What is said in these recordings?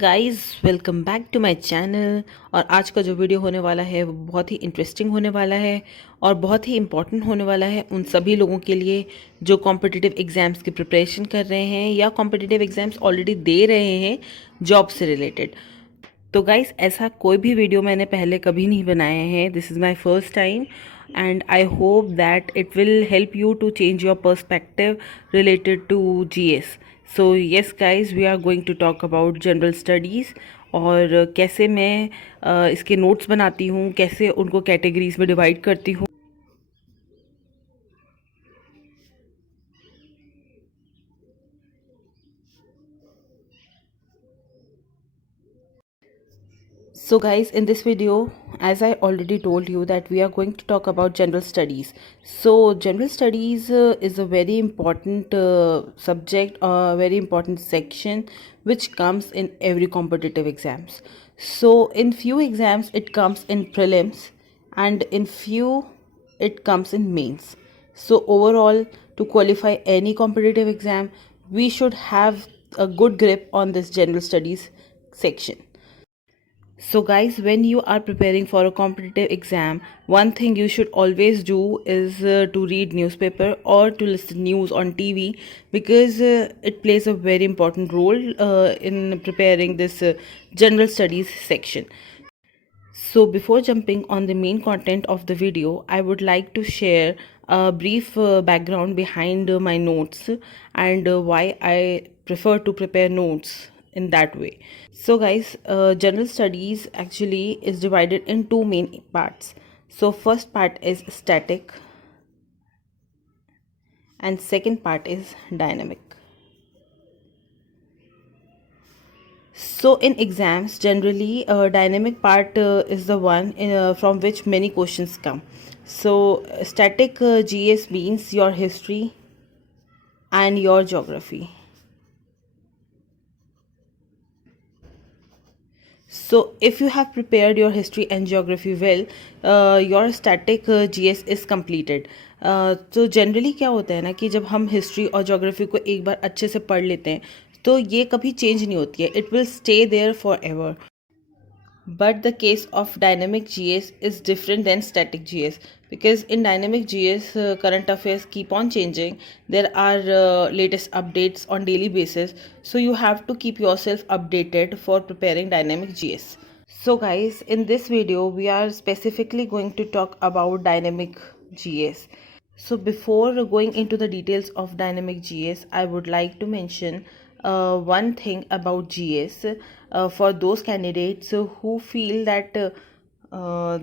Guys, welcome back to my channel. और आज का जो वीडियो होने वाला है वो बहुत ही इंटरेस्टिंग होने वाला है और बहुत ही इम्पॉर्टेंट होने वाला है उन सभी लोगों के लिए जो कॉम्पिटिटिव एग्ज़ाम्स की प्रिपरेशन कर रहे हैं या कॉम्पिटिटिव एग्ज़ाम्स ऑलरेडी दे रहे हैं जॉब से रिलेटेड। तो गाइस, ऐसा कोई भी वीडियो मैंने पहले कभी नहीं बनाया है। This is my first time and I hope that it will help you to change your perspective related to GS. So yes guys, we are going to talk about general studies और कैसे मैं इसके notes बनाती हूँ, कैसे उनको categories में divide करती हूँ। So guys, in this video, as I already told you that we are going to talk about general studies. So general studies is a very important subject, a very important section which comes in every competitive exams. So in few exams it comes in prelims and in few it comes in mains. So overall, to qualify any competitive exam, we should have a good grip on this general studies section. So guys, when you are preparing for a competitive exam, one thing you should always do is to read newspaper or to listen news on TV, because it plays a very important role in preparing this general studies section. So before jumping on the main content of the video, I would like to share a brief background behind my notes and why I prefer to prepare notes in that way. So guys, general studies actually is divided in two main parts. So first part is static and second part is dynamic. So in exams, generally dynamic part is the one from which many questions come. So static GS means your history and your geography. So if you have prepared your history and geography well, your static GS is completed. तो generally क्या होता है ना कि जब हम history और geography को एक बार अच्छे से पढ़ लेते हैं तो ये कभी चेंज नहीं होती है, it will stay there forever. But the case of dynamic GS is different than static GS, because in dynamic GS current affairs keep on changing. There are latest updates on daily basis, so you have to keep yourself updated for preparing dynamic GS. So guys, in this video we are specifically going to talk about dynamic GS. So before going into the details of dynamic GS, I would like to mention one thing about GS for those candidates who feel that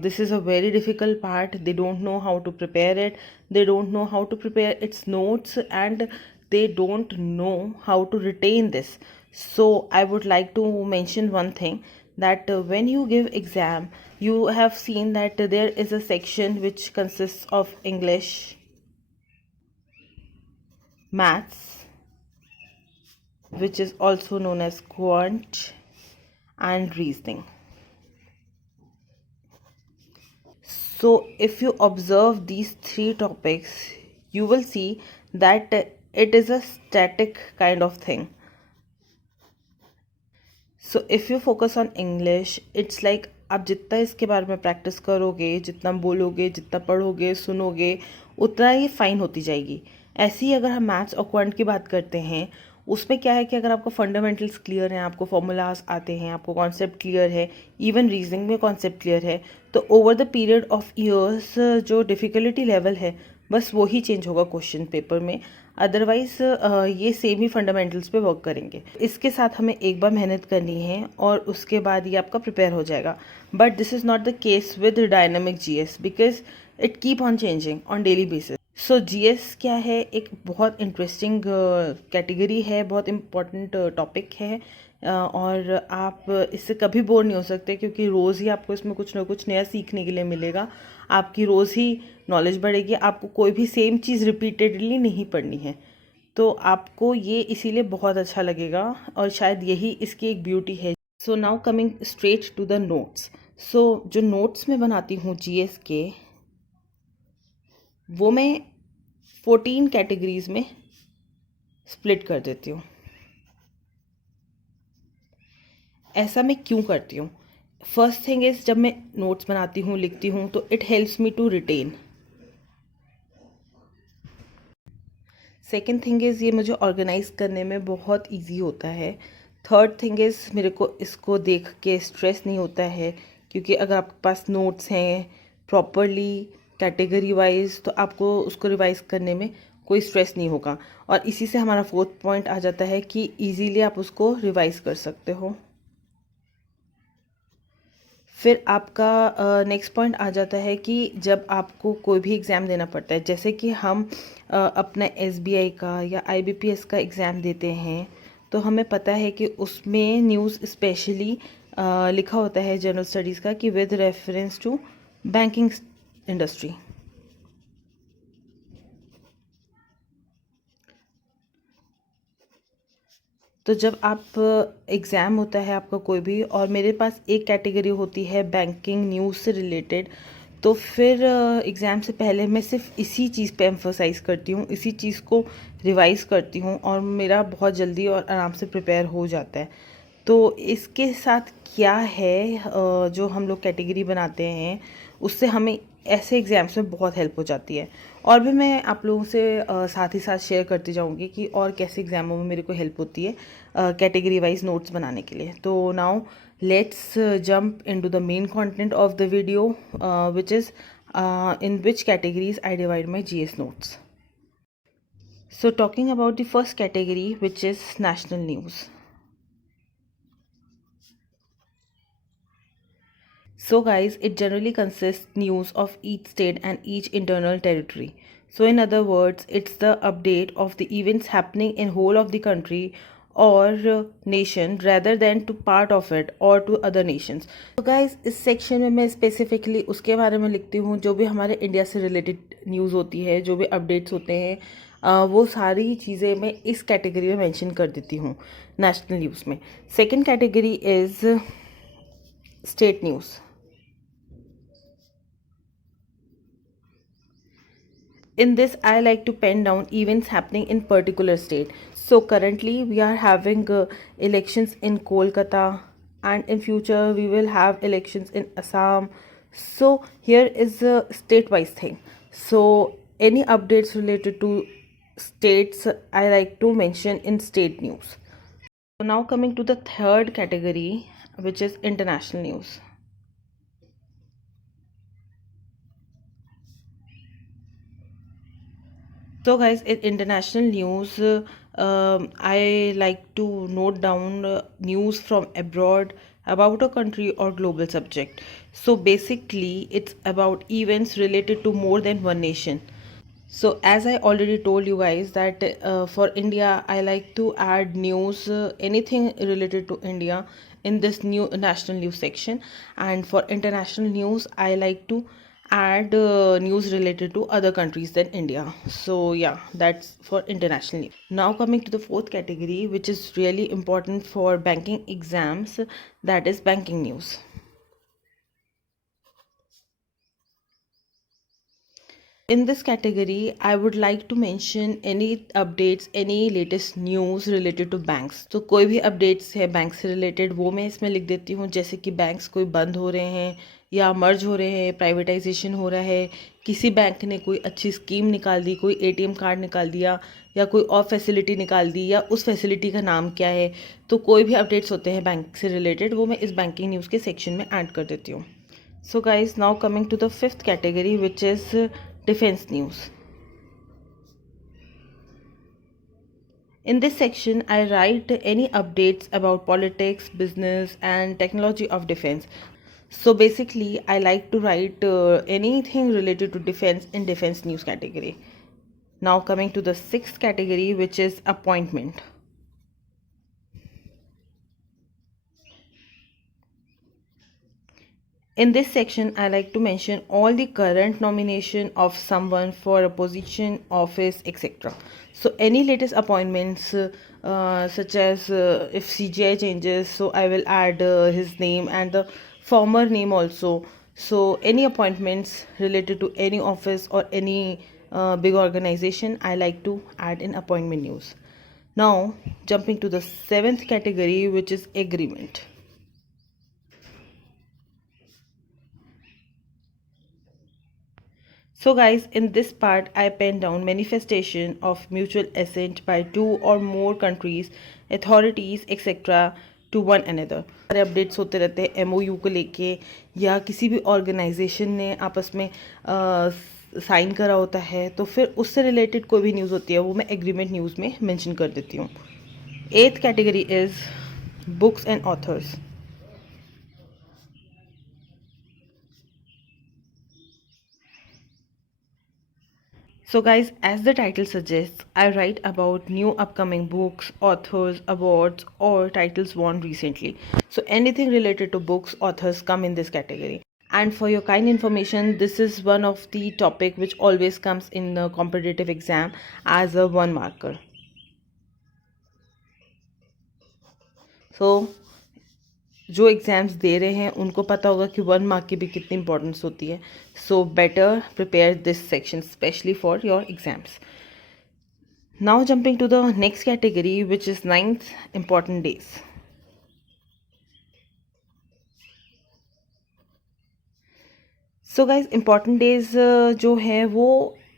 this is a very difficult part. They don't know how to prepare it. They don't know how to prepare its notes, and they don't know how to retain this. So I would like to mention one thing, that when you give exam, you have seen that there is a section which consists of English, maths, which is also known as quant, and reasoning. So if you observe these three topics, you will see that it is a static kind of thing. So if you focus on English, it's like आप जितना इसके बारे में practice करोगे, जितना बोलोगे, जितना पढ़ोगे, सुनोगे, उतना ही फाइन होती जाएगी. ऐसे ही अगर हम मैथ्स और क्वांट की बात करते हैं, उसमें क्या है कि अगर आपको फंडामेंटल्स क्लियर हैं, आपको फॉर्मूलाज आते हैं, आपको कॉन्सेप्ट क्लियर है, इवन रीजनिंग में कॉन्सेप्ट क्लियर है, तो over the period of years जो डिफ़िकल्टी लेवल है बस वो ही चेंज होगा क्वेश्चन पेपर में. अदरवाइज़ ये सेम ही फंडामेंटल्स पे वर्क करेंगे. इसके साथ हमें एक बार मेहनत करनी है और उसके बाद ये आपका प्रिपेयर हो जाएगा. But this is not the case with dynamic GS, because it keep on changing on daily basis. So GS क्या है, एक बहुत इंटरेस्टिंग कैटेगरी है, बहुत इम्पॉर्टेंट टॉपिक है. और आप इससे कभी बोर नहीं हो सकते, क्योंकि रोज़ ही आपको इसमें कुछ ना कुछ नया सीखने के लिए मिलेगा. आपकी रोज़ ही नॉलेज बढ़ेगी. आपको कोई भी सेम चीज़ रिपीटेडली नहीं पढ़नी है, तो आपको ये इसीलिए बहुत अच्छा लगेगा और शायद यही इसकी एक ब्यूटी है. So now coming straight to the notes. So जो नोट्स मैं बनाती हूँ जीएस के, वो मैं 14 कैटेगरीज में स्प्लिट कर देती हूँ. ऐसा मैं क्यों करती हूँ? फर्स्ट थिंग इज़, जब मैं नोट्स बनाती हूँ, लिखती हूँ, तो it helps me to retain. Second thing is, ये मुझे ऑर्गेनाइज करने में बहुत इजी होता है। थर्ड थिंग इज़, मेरे को इसको देख के स्ट्रेस नहीं होता है, क्योंकि अगर आपके पास नोट्स हैं प्रॉपरली कैटेगरी वाइज, तो आपको उसको रिवाइज करने में कोई स्ट्रेस नहीं होगा। और इसी से हमारा फोर्थ पॉइंट आ जाता है कि इजीली आप उसको रिवाइज कर सकते हो। फिर आपका नेक्स्ट पॉइंट आ जाता है कि जब आपको कोई भी एग्ज़ाम देना पड़ता है, जैसे कि हम अपना एसबीआई का या आईबीपीएस का एग्ज़ाम देते हैं, तो हमें पता है कि उसमें न्यूज़ स्पेशली लिखा होता है जनरल स्टडीज़ का कि with reference to banking industry. तो जब आप एग्ज़ाम होता है आपका कोई भी, और मेरे पास एक कैटेगरी होती है बैंकिंग न्यूज़ से रिलेटेड, तो फिर एग्ज़ाम से पहले मैं सिर्फ इसी चीज़ पे एम्फोसाइज़ करती हूँ, इसी चीज़ को रिवाइज़ करती हूँ, और मेरा बहुत जल्दी और आराम से प्रिपेयर हो जाता है। तो इसके साथ क्या है, जो हम लोग कैटेगरी बनाते हैं, उससे हमें ऐसे एग्ज़ाम्स में बहुत हेल्प हो जाती है। और भी मैं आप लोगों से साथ ही साथ शेयर करती जाऊंगी कि और कैसे एग्ज़ामों में मेरे को हेल्प होती है कैटेगरी वाइज नोट्स बनाने के लिए। तो now let's jump into the main content of the video, which is in which categories I divide my GS notes. So talking about the first category, which is national news. So guys, it generally consists news of each state and each internal territory. So in other words, it's the update of the events happening in whole of the country or nation rather than to part of it or to other nations. तो guys, इस section में मैं specifically उसके बारे में लिखती हूँ जो भी हमारे इंडिया से रिलेटेड न्यूज़ होती है, जो भी अपडेट्स होते हैं, वो सारी चीज़ें मैं इस कैटेगरी में मेंशन कर देती हूँ नेशनल न्यूज़ में। Second category is state news. In this, I like to pen down events happening in particular state. So currently we are having elections in Kolkata, and in future we will have elections in Assam. So here is a state-wise thing. So any updates related to states, I like to mention in state news. So now coming to the third category, which is international news. So guys, in international news, I like to note down news from abroad about a country or global subject. So basically, it's about events related to more than one nation. So as I already told you guys that for India, I like to add news, anything related to India in this new national news section. And for international news, I like to add news related to other countries than India. So yeah, that's for international news. Now coming to the fourth category, which is really important for banking exams, that is banking news. In this category, I would like to mention any updates, any latest news related to banks. तो कोई भी updates है bank से related, वो मैं इसमें लिख देती हूँ। जैसे कि बैंक्स कोई बंद हो रहे हैं या मर्ज हो रहे हैं, प्राइवेटाइजेशन हो रहा है, किसी बैंक ने कोई अच्छी स्कीम निकाल दी, कोई एटीएम कार्ड निकाल दिया, या कोई और फैसिलिटी निकाल दी, या उस फैसिलिटी का नाम क्या है, तो कोई भी अपडेट्स होते हैं बैंक से रिलेटेड, वो मैं इस बैंकिंग न्यूज़ के सेक्शन में ऐड कर देती हूँ। So guys, now coming to the fifth category, which is defense news. In this section, I write any updates about politics, business, and technology of defense. So basically, I like to write anything related to defense in defense news category. Now coming to the sixth category, which is appointment. In this section, I like to mention all the current nomination of someone for a position, office, etc. So any latest appointments, such as if CGI changes, so I will add his name and the former name also. So any appointments related to any office or any big organization, I like to add in appointment news. Now jumping to the seventh category, which is agreement. So guys, in this part, I pen down manifestation of mutual assent by two or more countries, authorities, etc. to one another. सारे updates होते रहते हैं MOU को लेके या किसी भी organisation ने आपस में साइन करा होता है तो फिर उससे रिलेटेड कोई भी न्यूज़ होती है वो मैं एग्रीमेंट न्यूज़ में मेंशन कर देती हूँ. Eighth category is books and authors. So, guys, as the title suggests, I write about new upcoming books, authors, awards, or titles won recently. So, anything related to books, authors come in this category. And for your kind information, this is one of the topic which always comes in the competitive exam as a one marker. So, जो exams दे रहे हैं उनको पता होगा कि 1 mark की भी कितनी इंपॉर्टेंस होती है. So better prepare this section specially for your exams. Now jumping to the next category, which is ninth important days. So guys important days जो है वो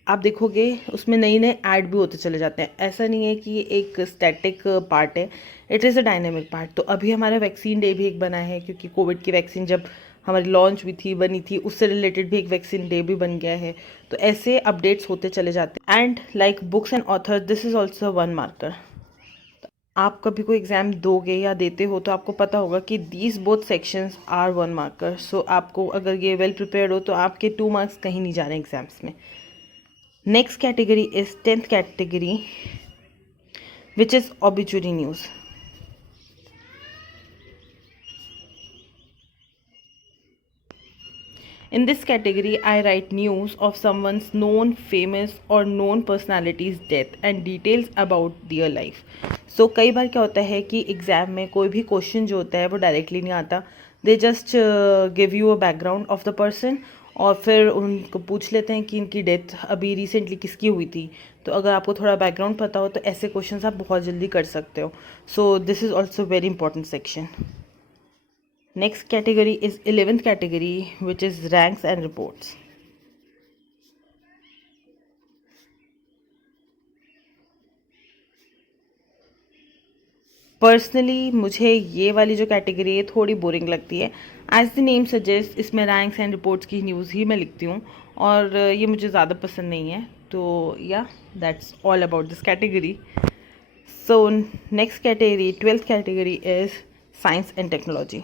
आप देखोगे उसमें नए नए ऐड भी होते चले जाते हैं. ऐसा नहीं है कि ये एक स्टैटिक पार्ट है, it is a dynamic part. तो अभी हमारा वैक्सीन डे भी एक बना है क्योंकि कोविड की वैक्सीन जब हमारी लॉन्च हुई थी बनी थी उससे रिलेटेड भी एक वैक्सीन डे भी बन गया है. तो ऐसे अपडेट्स होते चले जाते हैं. And like books and author, this is also one marker. आप कभी कोई एग्ज़ाम दोगे या देते हो तो आपको पता होगा कि these both sections are one marker. So आपको अगर ये वेल प्रिपेयर्ड हो तो आपके 2 मार्क्स कहीं नहीं जा रहे हैं एग्जाम्स में. Next category is 10th category which is obituary news. In this category, I write news of someone's known, famous or known personality's death and details about their life. So कई बार क्या होता है कि एग्ज़ाम में कोई भी question जो होता है वो डायरेक्टली नहीं आता. They just give you a background of the person और फिर उनको पूछ लेते हैं कि इनकी डेथ अभी रिसेंटली किसकी हुई थी. तो अगर आपको थोड़ा बैकग्राउंड पता हो तो ऐसे क्वेश्चंस आप बहुत जल्दी कर सकते हो. So this is also very important section. Next category is 11th category, which is ranks and reports. Personally मुझे ये वाली जो कैटेगरी है थोड़ी बोरिंग लगती है. एज द नेम सजेस्ट इसमें रैंक्स एंड रिपोर्ट्स की न्यूज़ ही मैं लिखती हूँ और ये मुझे ज़्यादा पसंद नहीं है. तो या that's all about this category. So next category 12th category is science and technology.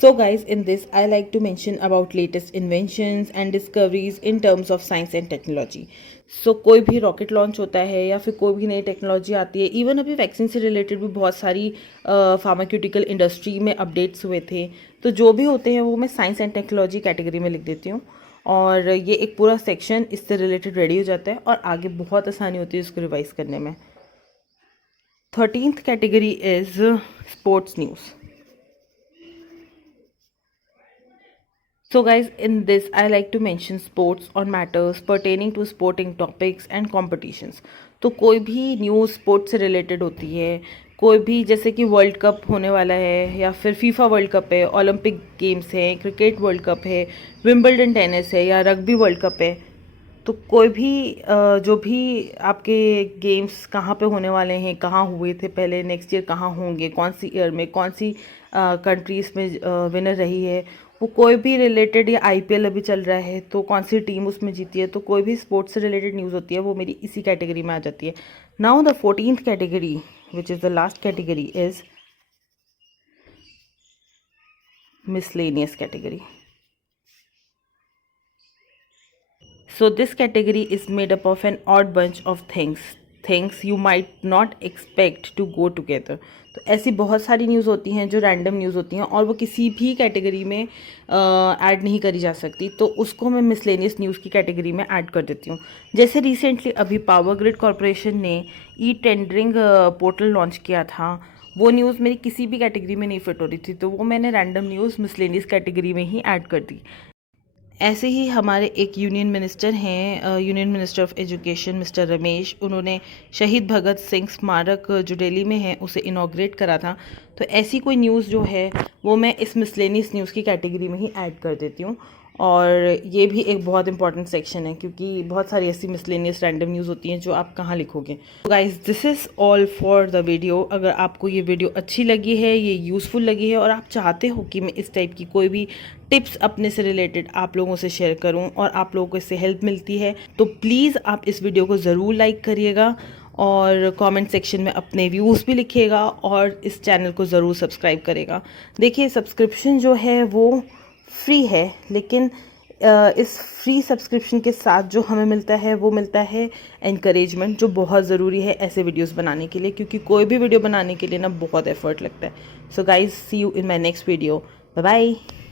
So guys, in this I like to mention about latest inventions and discoveries in terms of science and technology. So कोई भी rocket launch होता है या फिर कोई भी नई technology आती है, इवन अभी वैक्सीन से रिलेटेड भी बहुत सारी फार्मास्यूटिकल इंडस्ट्री में अपडेट्स हुए थे. तो जो भी होते हैं वो मैं साइंस एंड टेक्नोलॉजी कैटेगरी में लिख देती हूँ और ये एक पूरा सेक्शन इससे रिलेटेड रेडी हो जाता है और आगे बहुत आसानी होती है इसको रिवाइज करने में. 13th category is sports news. So guys, in this I like to mention sports or matters pertaining to sporting topics and competitions. तो कोई भी न्यूज़ स्पोर्ट्स से रिलेटेड होती है, कोई भी जैसे कि वर्ल्ड कप होने वाला है या फिर फीफा वर्ल्ड कप है, ओलंपिक गेम्स हैं, क्रिकेट वर्ल्ड कप है, विंबलडन टेनिस है या रग्बी वर्ल्ड कप है. तो कोई भी जो भी आपके गेम्स कहाँ पे होने वाले हैं, कहाँ हुए थे पहले, नेक्स्ट ईयर कहाँ होंगे, कौन सी ईयर में कौन सी कंट्रीज़ में विनर रही है, वो कोई भी रिलेटेड, या आईपीएल अभी चल रहा है तो कौन सी टीम उसमें जीती है, तो कोई भी स्पोर्ट्स से रिलेटेड न्यूज़ होती है वो मेरी इसी कैटेगरी में आ जाती है. Now the 14th category which is the last category is miscellaneous category. So this category is made up of an odd bunch of things you might not expect to go together. तो ऐसी बहुत सारी news होती हैं जो random news होती हैं और वो किसी भी कैटेगरी में ऐड नहीं करी जा सकती, तो उसको मैं मिसलेनियस न्यूज़ की कैटेगरी में ऐड कर देती हूँ. जैसे रिसेंटली अभी पावर ग्रिड कॉरपोरेशन ने ई टेंडरिंग पोर्टल लॉन्च किया था, वो न्यूज़ मेरी किसी भी कैटेगरी में नहीं फिट हो रही थी, तो वो मैंने रैंडम न्यूज़ मिसलेनियस कैटेगरी में ही ऐड कर दी. ऐसे ही हमारे एक यूनियन मिनिस्टर हैं, union minister of education mister Ramesh, उन्होंने शहीद भगत सिंह स्मारक जो दिल्ली में है उसे इनॉग्रेट करा था। तो ऐसी कोई न्यूज़ जो है वो मैं इस मिसलेनियस न्यूज़ की कैटेगरी में ही ऐड कर देती हूँ। और ये भी एक बहुत इंपॉर्टेंट सेक्शन है क्योंकि बहुत सारी ऐसी मिसलेनियस रैंडम न्यूज़ होती हैं जो आप कहाँ लिखोगे। तो guys this is all for the video. अगर आपको ये वीडियो अच्छी लगी है, ये यूज़फुल लगी है और आप चाहते हो कि मैं इस टाइप की कोई भी टिप्स अपने से रिलेटेड आप लोगों से शेयर करूं और आप लोगों को इससे हेल्प मिलती है, तो प्लीज़ आप इस वीडियो को ज़रूर लाइक करिएगा और कमेंट सेक्शन में अपने व्यूज़ भी लिखिएगा और इस चैनल को ज़रूर सब्सक्राइब करेगा। देखिए सब्सक्रिप्शन जो है वो फ्री है, लेकिन इस फ्री सब्सक्रिप्शन के साथ जो हमें मिलता है वो मिलता है एनकरेजमेंट, जो बहुत ज़रूरी है ऐसे वीडियोस बनाने के लिए, क्योंकि कोई भी वीडियो बनाने के लिए ना बहुत एफर्ट लगता है। So guys see you in my next video. Bye bye.